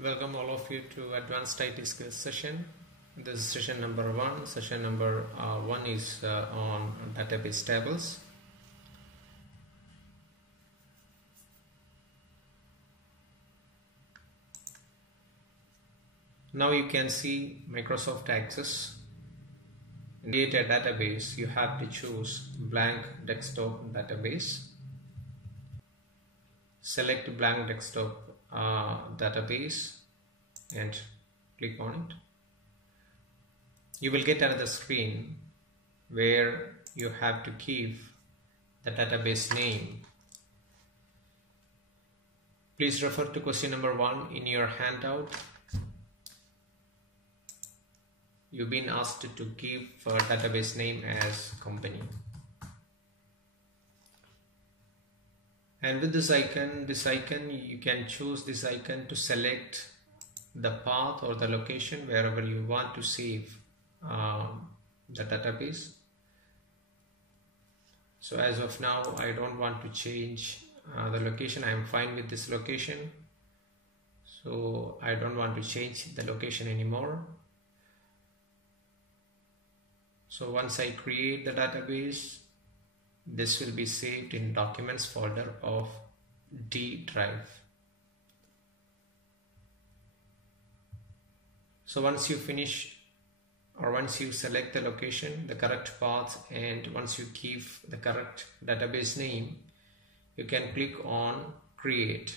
Welcome all of you to Advanced IT Skills session. This is session number 1. Session number 1 is on database tables. Now you can see Microsoft Access. To create a database, you have to choose blank desktop database. Select blank desktop database and click on it. You will get another screen where you have to keep the database name. Please refer to question number 1 in your handout. You've been asked to give a database name as company. And with this icon you can choose this icon to select the path or the location wherever you want to save the database. So as of now I don't want to change the location. I am fine with this location, so I don't want to change the location anymore. So once I create the database, this will be saved in documents folder of D drive. So once you finish, or once you select the location, the correct path, and once you give the correct database name, you can click on create.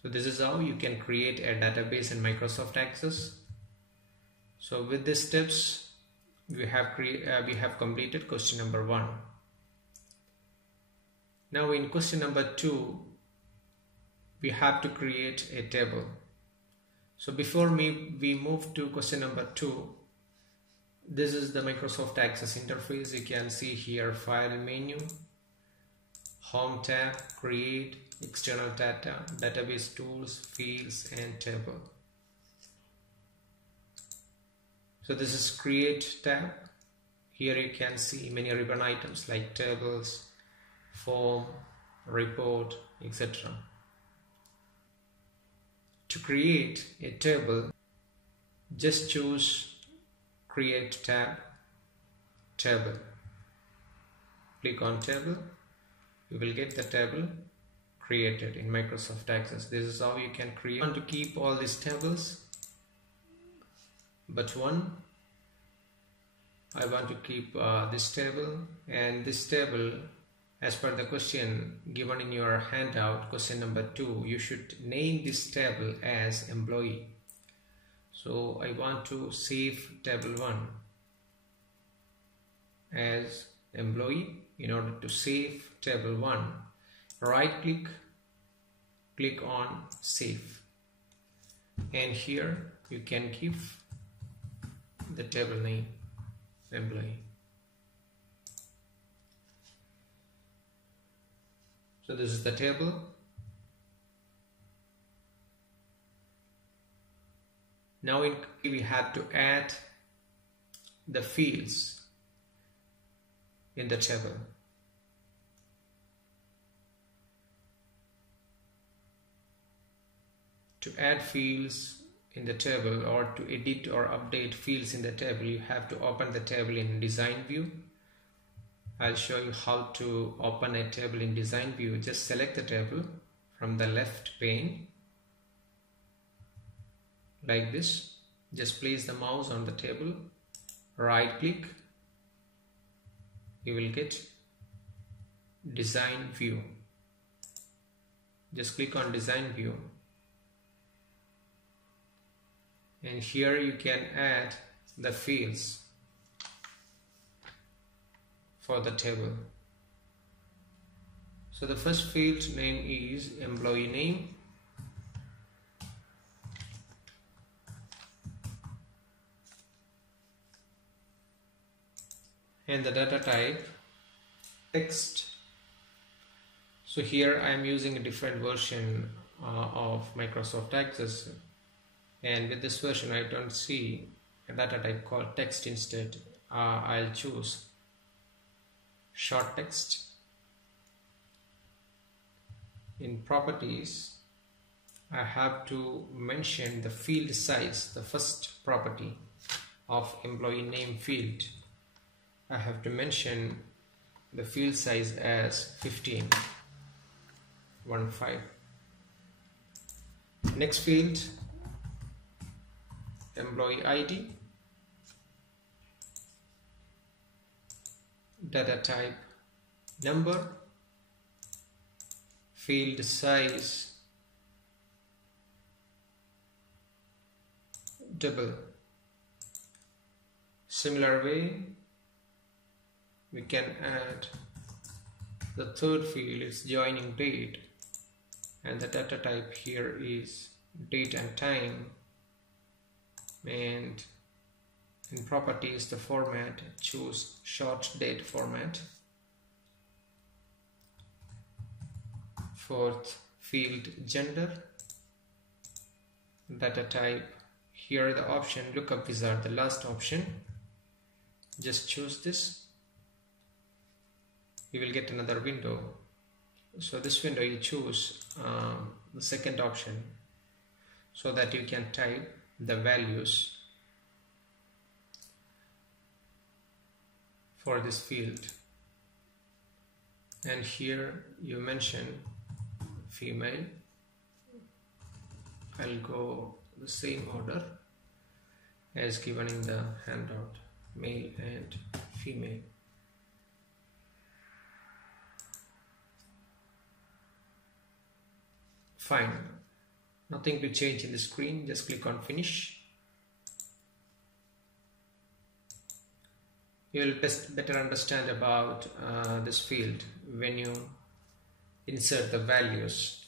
So this is how you can create a database in Microsoft Access. So with these steps, we have completed question number 1. Now in question number 2, we have to create a table. So before we move to question number 2, this is the Microsoft Access interface. You can see here file menu, home tab, create, external data, database tools, fields and table. So this is create tab. Here you can see many ribbon items like tables, form, report, etc. To create a table, just choose create tab, table. Click on table. You will get the table created in Microsoft Access. This is how you can create. I want to keep all these tables, but one, I want to keep this table, and this table, as per the question given in your handout, question number 2, you should name this table as employee. So I want to save table 1 as employee. In order to save table 1, right click on save, and here you can give the table name employee. So this is the table. Now we have to add the fields in the table. To add fields in the table, or to edit or update fields in the table, you have to open the table in design view. I'll show you how to open a table in design view. Just select the table from the left pane like this. Just place the mouse on the table, right click, you will get design view. Just click on design view, and here you can add the fields for the table. So the first field name is employee name. And the data type text. So here I am using a different version of Microsoft Access, and with this version I don't see a data type called text. Instead I'll choose short text. in properties, I have to mention the field size, the first property of employee name field. I have to mention the field size as 15. Next field, employee ID, data type number, field size double. Similar way, we can add the third field is joining date, and the data type here is date and time, and in properties the format, choose short date format. Fourth field, gender, data type, here the option lookup wizard, the last option, just choose this. You will get another window. So this window you choose the second option so that you can type the values for this field, and here you mention female. I'll go the same order as given in the handout, male and female. Fine, nothing to change in the screen, just click on finish. You will better understand about this field when you insert the values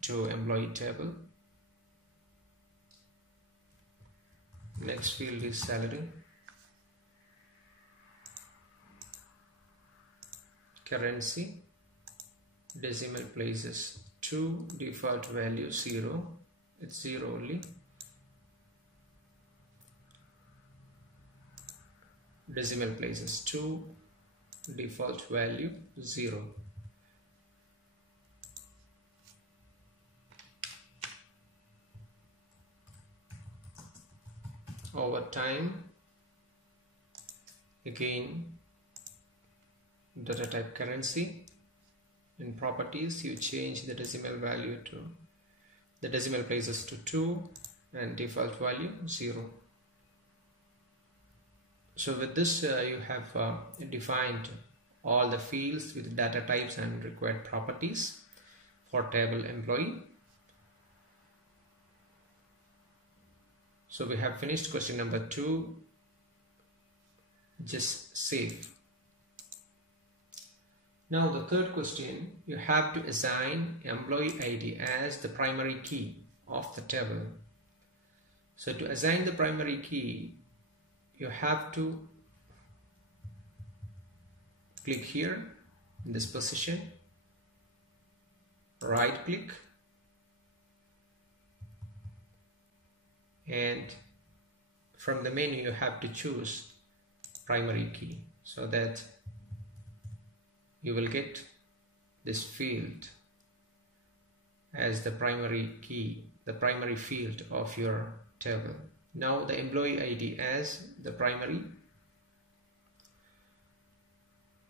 to employee table. Next field is salary, currency, decimal places 2, default value 0, it's 0 only. Decimal places 2, default value 0. Overtime, again data type currency. In properties you change the decimal value to the decimal places to 2 and default value 0. So with this you have defined all the fields with data types and required properties for table employee. So we have finished question number 2. Just save. Now the third question, you have to assign employee ID as the primary key of the table. So to assign the primary key, you have to click here in this position, right click, and from the menu you have to choose primary key, so that you will get this field as the primary key, the primary field of your table. Now the employee ID as the primary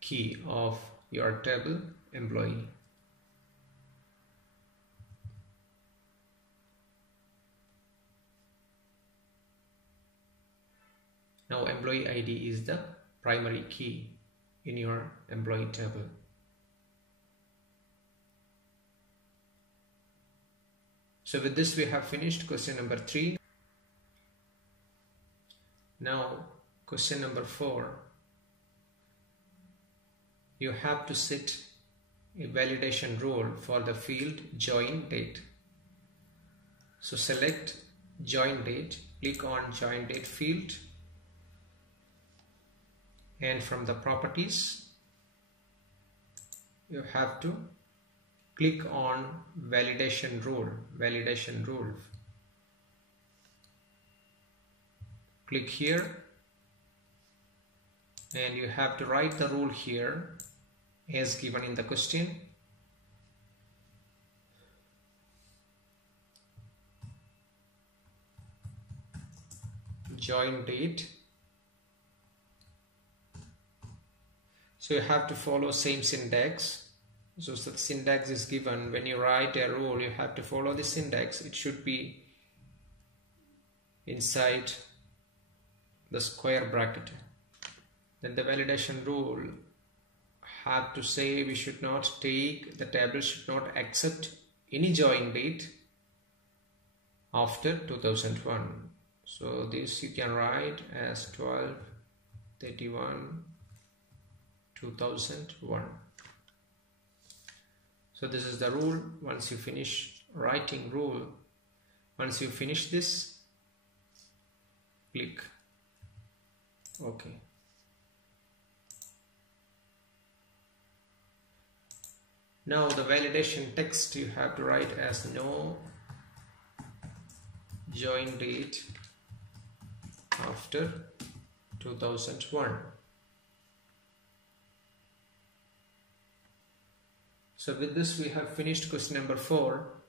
key of your table employee. Now employee ID is the primary key in your employee table. So with this we have finished question number 3. Now question number 4. You have to set a validation rule for the field join date. So select join date, click on join date field, and from the properties you have to click on validation rule. Click here and you have to write the rule here as given in the question. Join date. So you have to follow same syntax. So the syntax is given. When you write a rule, you have to follow the syntax. It should be inside the square bracket. Then the validation rule have to say we should not take, the table should not accept any join date after 2001. So this you can write as 12/31/2001. So this is the rule. Once you finish writing rule, once you finish this, click OK. Now the validation text you have to write as no join date after 2001. So with this we have finished question number 4.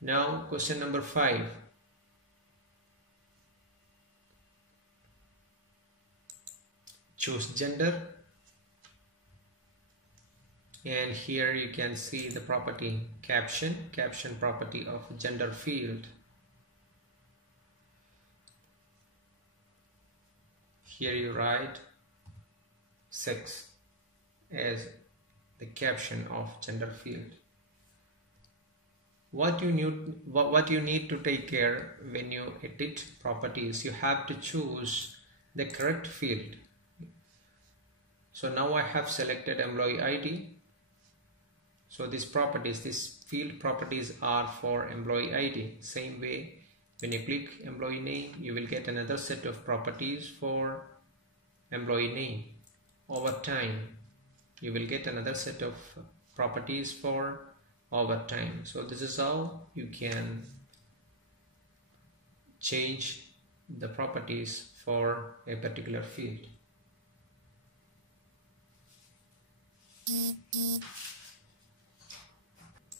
Now question number 5. Choose gender, and here you can see the property caption property of gender field. Here you write sex as the caption of gender field. What you need to take care when you edit properties, you have to choose the correct field. So now I have selected employee ID. So these properties, these field properties are for employee ID. Same way, when you click employee name, you will get another set of properties for employee name. Over time, you will get another set of properties for overtime. So this is how you can change the properties for a particular field.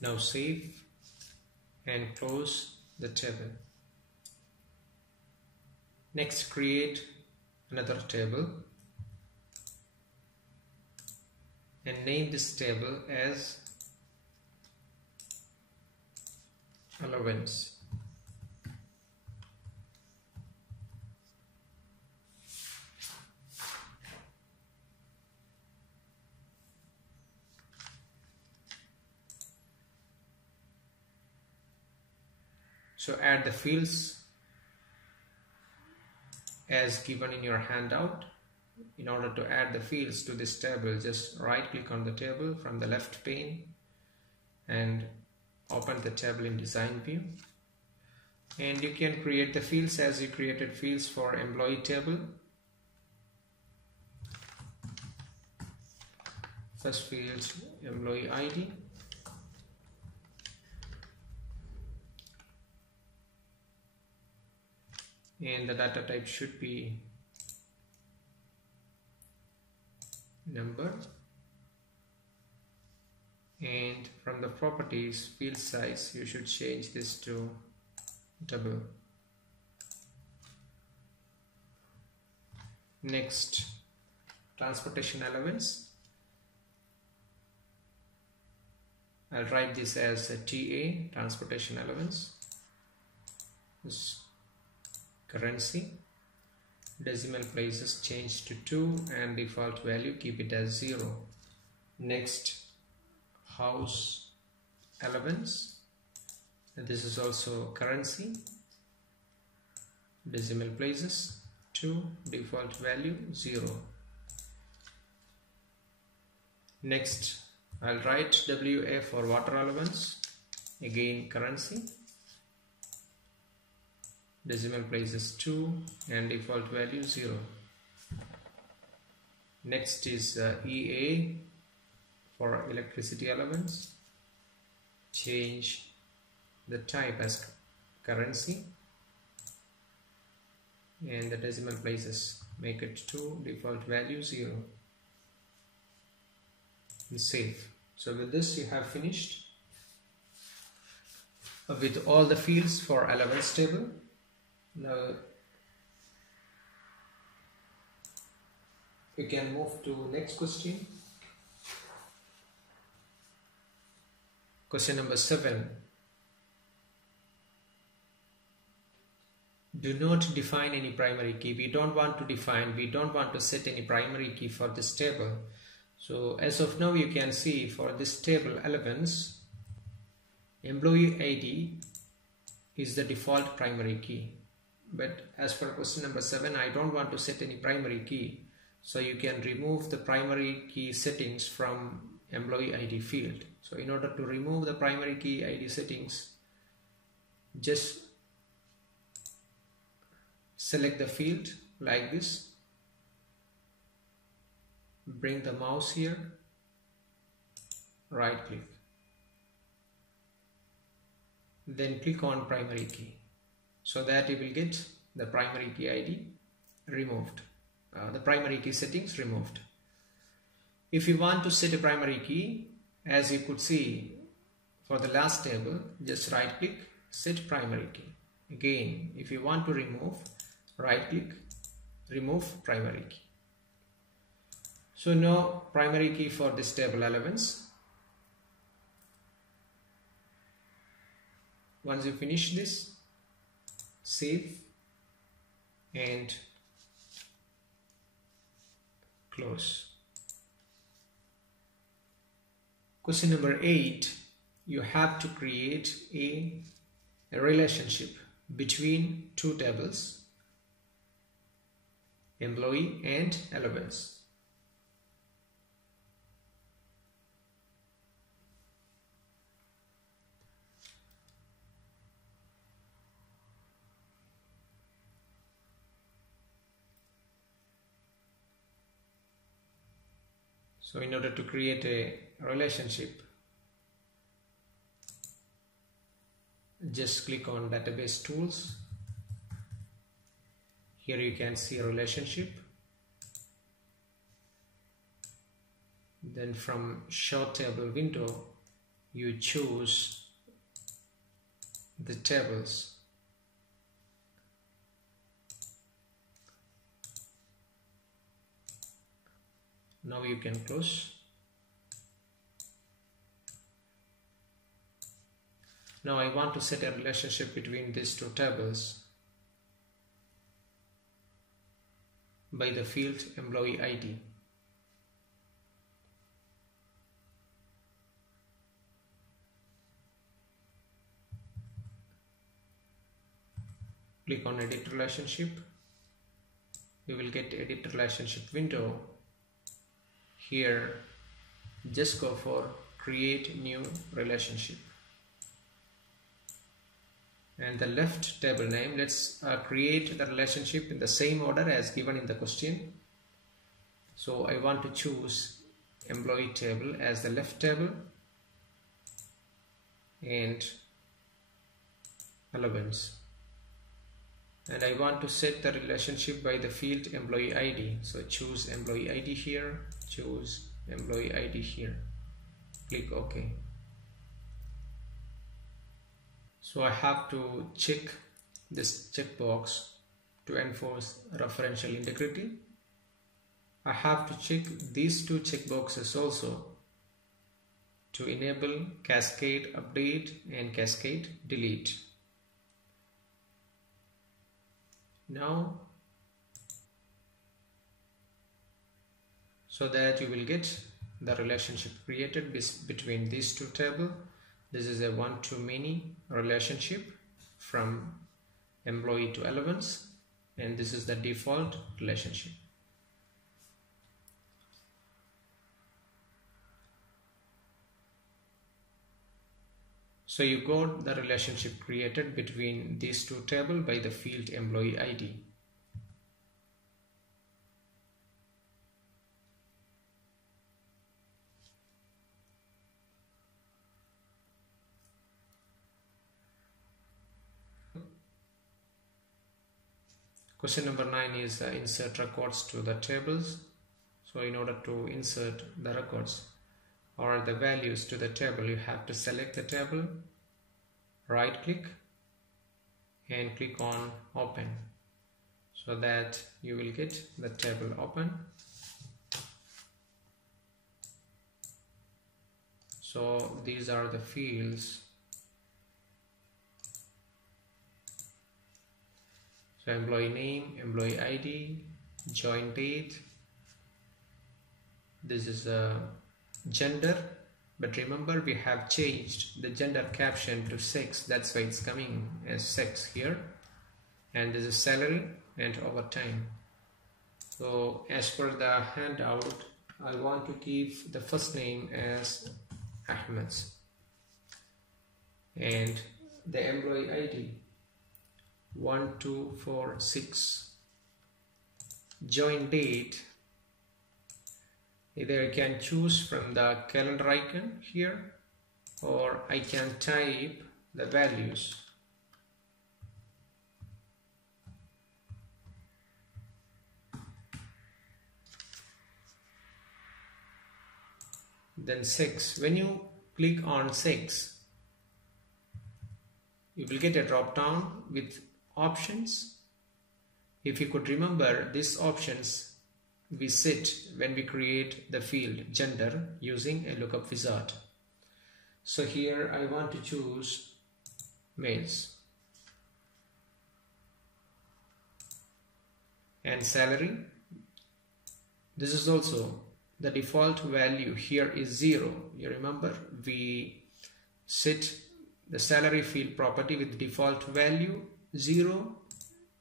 Now save and close the table. Next, create another table and name this table as allowance. So add the fields as given in your handout. In order to add the fields to this table, just right click on the table from the left pane and open the table in design view. And you can create the fields as you created fields for employee table. First field, employee ID. And the data type should be number, and from the properties field size you should change this to double. Next, transportation allowance. I'll write this as a TA, transportation allowance. This currency, decimal places change to 2 and default value keep it as 0. Next, house allowance, and this is also currency, decimal places 2, default value 0. Next, I'll write WA for water allowance, again currency, decimal places 2 and default value 0. Next is EA for electricity allowance, change the type as currency and the decimal places make it 2, default value 0. and save. So with this you have finished with all the fields for allowance table. Now we can move to next question. Question number 7. Do not define any primary key. We don't want to set any primary key for this table. So as of now you can see for this table allowance, employee ID is the default primary key. But as for question number 7, I don't want to set any primary key. So you can remove the primary key settings from employee ID field. So in order to remove the primary key ID settings, just select the field like this, bring the mouse here, right click, then click on primary key, so that you will get the primary key ID removed, the primary key settings removed. If you want to set a primary key, as you could see for the last table, just right click, set primary key. Again, if you want to remove, right click, remove primary key. So no primary key for this table allowance. Once you finish this, save and close. Question number 8. You have to create a relationship between two tables, employee and allowance. So in order to create a relationship, just click on database tools. Here you can see a relationship. Then from show table window, you choose the tables. Now you can close. Now I want to set a relationship between these two tables by the field employee ID. Click on edit relationship. You will get edit relationship window. Here just go for create new relationship, and the left table name, let's create the relationship in the same order as given in the question. So I want to choose employee table as the left table and allowance, and I want to set the relationship by the field employee ID. So choose employee ID here, choose employee ID here, click OK. So I have to check this checkbox to enforce referential integrity. I have to check these two checkboxes also to enable cascade update and cascade delete. Now, so that you will get the relationship created between these two tables. This is a one-to-many relationship from employee to allowance, and this is the default relationship. So you got the relationship created between these two tables by the field employee ID. Question number 9 is insert records to the tables. So in order to insert the records, or the values to the table, you have to select the table, right click and click on open, so that you will get the table open. So these are the fields. So employee name, employee ID, join date. This is a gender, but remember we have changed the gender caption to sex, that's why it's coming as sex here. And this is salary and overtime. So as per the handout, I want to keep the first name as Ahmed's and the employee ID 1246. Join date, either I can choose from the calendar icon here, or I can type the values. Then 6. When you click on 6, you will get a drop down with options. If you could remember, these options we set when we create the field gender using a lookup wizard. So here I want to choose males. And salary, this is also the default value here is 0. You remember we set the salary field property with default value 0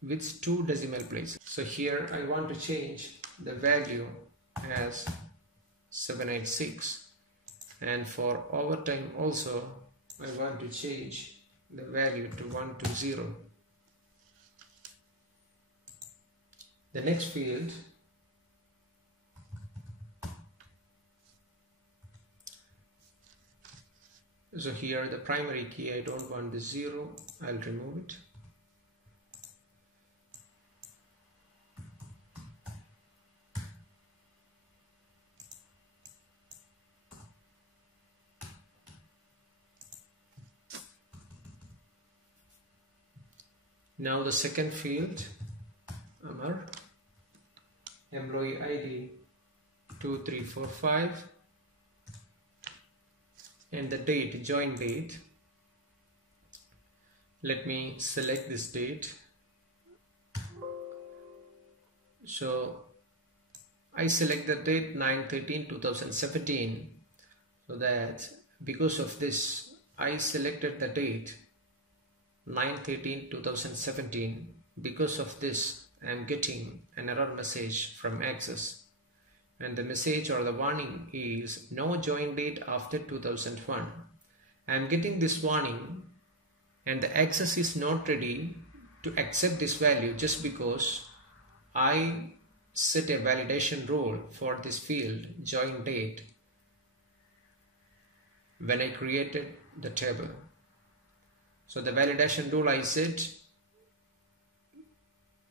with 2 decimal places. So here I want to change the value as 786, and for overtime also I want to change the value to 120. The next field, so here the primary key, I don't want the 0, I'll remove it. Now the second field, Amar, employee ID 2345, and the date, join date. Let me select this date. So I select the date 9/13/2017, so that because of this I selected the date 9/13/2017. Because of this I am getting an error message from Access, and the message or the warning is no join date after 2001. I am getting this warning and the Access is not ready to accept this value just because I set a validation rule for this field join date when I created the table. So the validation rule I said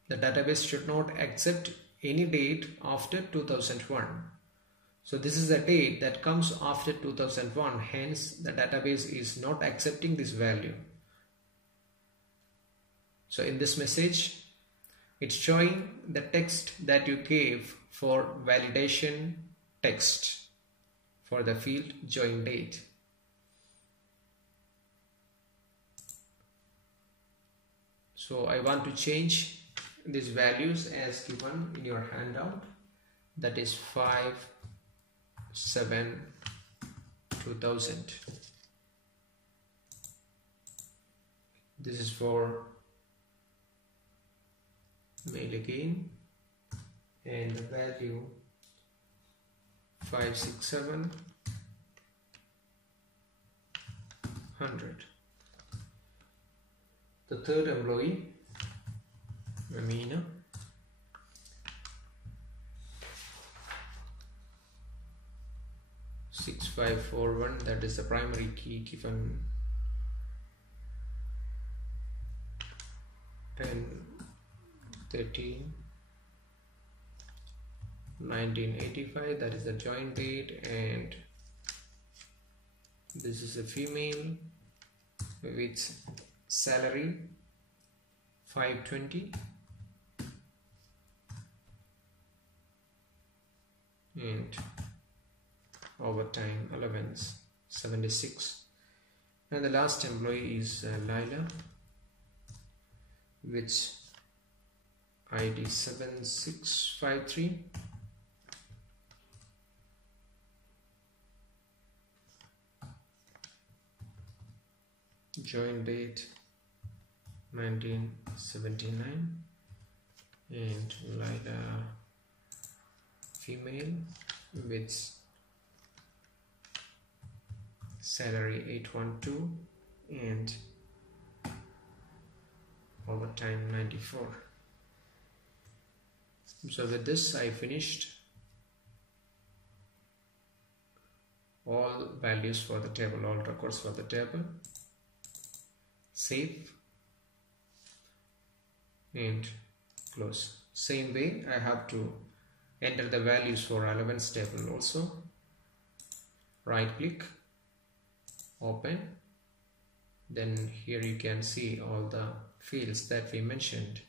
the database should not accept any date after 2001. So this is a date that comes after 2001, hence the database is not accepting this value. So in this message, it's showing the text that you gave for validation text for the field join date. So I want to change these values as given in your handout, that is 5/7/2000. This is for male again, and the value 56700. The third employee, Amina, (6541), that is the primary key given 10/13/1985, that is the join date, and This is a female with salary 520 and overtime allowance 76. And the last employee is Lila, which ID 7653. Join date 1979 and Lila female with salary 812 and overtime 94. So with this I finished all values for the table, all records for the table. Save and close. Same way I have to enter the values for allowance table also. Right click, open, then here you can see all the fields that we mentioned,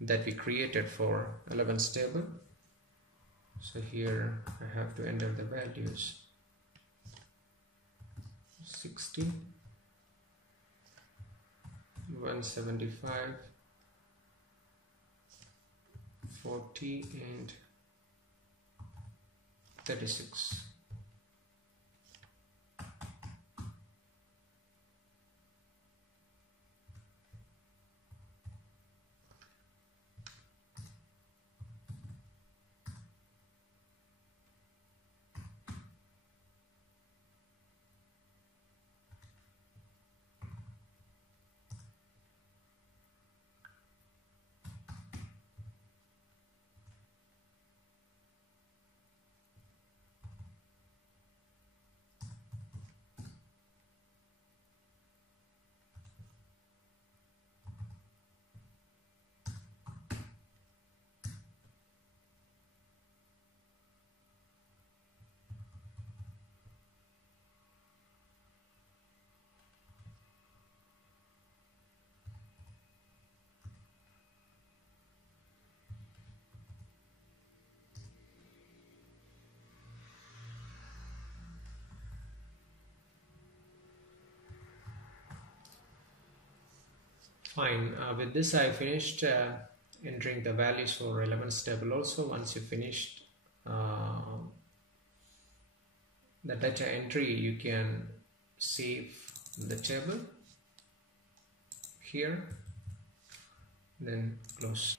that we created for allowance table. So here I have to enter the values 60, 175, 40 and 36. Fine. With this I finished entering the values for relevance table also. Once you finished the data entry, you can save the table here, then close.